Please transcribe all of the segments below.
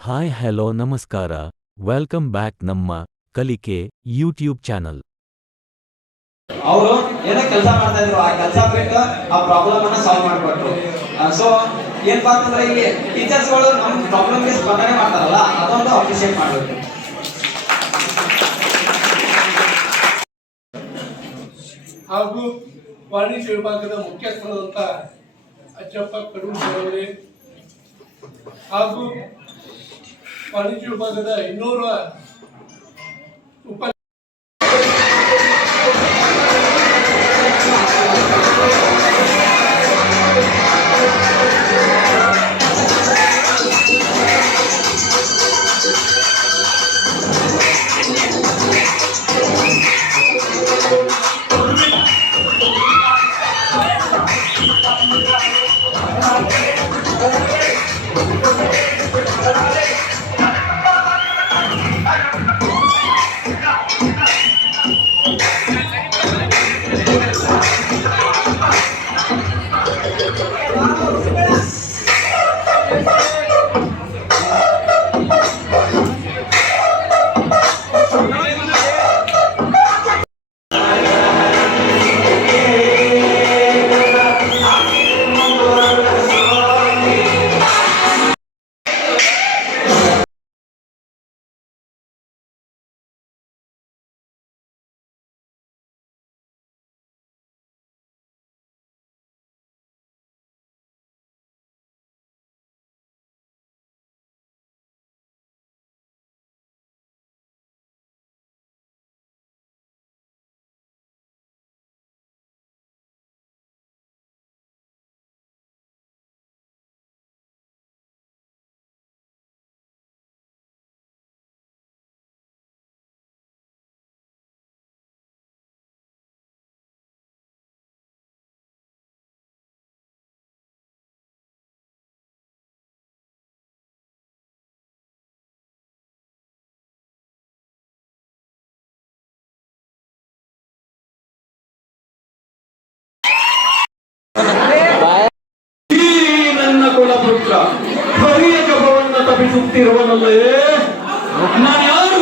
Hi hello ನಮಸ್ಕಾರ welcome back ನಮ್ಮ ಕಲಿಕೆ ಯೂಟ್ಯೂಬ್ ಚಾನಲ್ ಅವರು ಏನೋ ಕೆಲಸ ಮಾಡ್ತಾ ಇದ್ರು ಆ ಕೆಲಸ ಬಿಟ್ಟು ಆ ಪ್ರಾಬ್ಲಮ್ ಅನ್ನ ಸಾಲ್ವ್ ಮಾಡ್ಕೊಟ್ರು ಸೊ ಏನಪ್ಪಾ ಅಂತಂದ್ರೆ ಇಲ್ಲಿ ಟೀಚರ್ಸ್ ಗಳು ನಮ್ ಪ್ರಾಬ್ಲಮ್ ಗೆ ಸ್ಪಂದನೆ ಮಾಡ್ತಾರಲ್ಲ, ಅದೊಂದು ಅಪ್ರಿಶಿಯೇಟ್ ಮಾಡಬೇಕು. ಹಾಗೂ ವಾಣಿಜ್ಯ ವಿಭಾಗದ ಮುಖ್ಯಸ್ಥರಾದಂಥ ಅಜ್ಜಪ್ಪ ಕಡೂರವರೇ ಹಾಗೂ ವಾಣಿಜ್ಯ ವಿಭಾಗದ ಇನ್ನೂರ ಉಪ I'm gonna go get ಹರಿಯ ಜಪವನ್ನ ತಪ್ಪಿಸುತ್ತಿರುವನಲ್ಲೇ ನಾನು ಯಾರು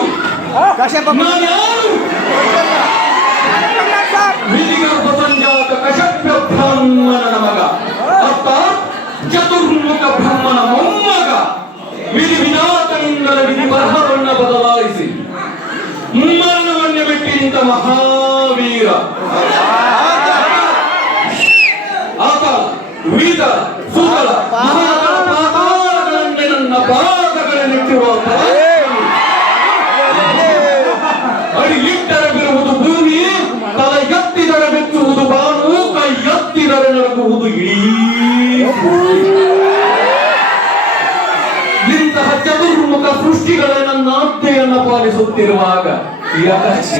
ವಿಧಿಗರ್ಭ ಸಂಜಾತ ಕಶಪ್ಯ ಬ್ರಹ್ಮನ ಮಗ. ಅರ್ಥಾತ್ ಚತುರ್ಮುಖ ಬ್ರಹ್ಮನ ಮೊಮ್ಮಗ. ವಿಧಿ ವಿನಾತನಿಂದಲೇ ವಿಧಿ ಬರಹವನ್ನ ಬದಲಾಯಿಸಿ. ಮರಣವನ್ನೇ ಬಿಟ್ಟಿ ನಿಂತ ಮಹಾವೀರ. ಸೃಷ್ಟಿಗಳೇ ನನ್ನ ಆಜ್ಞೆಯನ್ನ ಪಾಲಿಸುತ್ತಿರುವಾಗ, ಯಾಕಷ್ಟೇ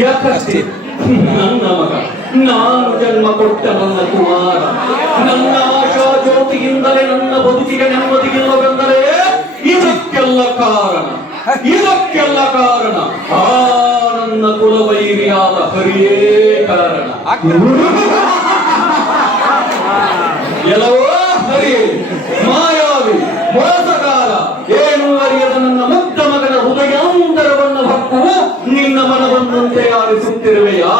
ಯಾಕಷ್ಟೇ, ನನ್ನ ಮಗ, ನಾನು ಜನ್ಮ ಕೊಟ್ಟ ನನ್ನ ಕುಮಾರ, ನನ್ನ ಆಶಾ ಜ್ಯೋತಿಯಿಂದಲೇ ನನ್ನ ಬದುಕಿಗೆ ನೆಮ್ಮದಿಗಿಲ್ಲವೆಂದರೆ ಇದಕ್ಕೆಲ್ಲ ಕಾರಣ ಇದಕ್ಕೆಲ್ಲ ಕಾರಣ, ಆ ನನ್ನ ಕುಲವೈರಿಯಾದ ಹರಿಯೇ ಕಾರಣ. ಎಲ್ಲವೋ ಹರಿ ಮಾಯಾವಿ. ತಿಳಿದಿರುವೆಯಾ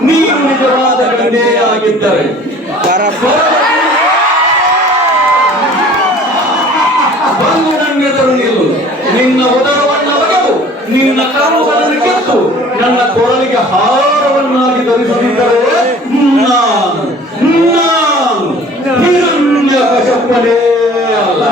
ನೀನು ನಿಜವಾದ ಕನ್ಯೆಯಾಗಿದ್ದರೆ ಬಂದು ನನ್ನೆದುರು ನಿಲ್ಲು. ನಿನ್ನ ಉದರವನ್ನು ಒಡೆದು ನಿನ್ನ ಕಾಲುಗಳನ್ನು ಕೆತ್ತು. ನನ್ನ ಕೊರಳಿಗೆ ಹಾರವನ್ನಾಗಿ ಧರಿಸುತ್ತಿದ್ದರೆ ನಾನು ನಾನು ಹಿರಣ್ಯ ಕಶಪ್ಪನೇ ಅಲ್ಲ.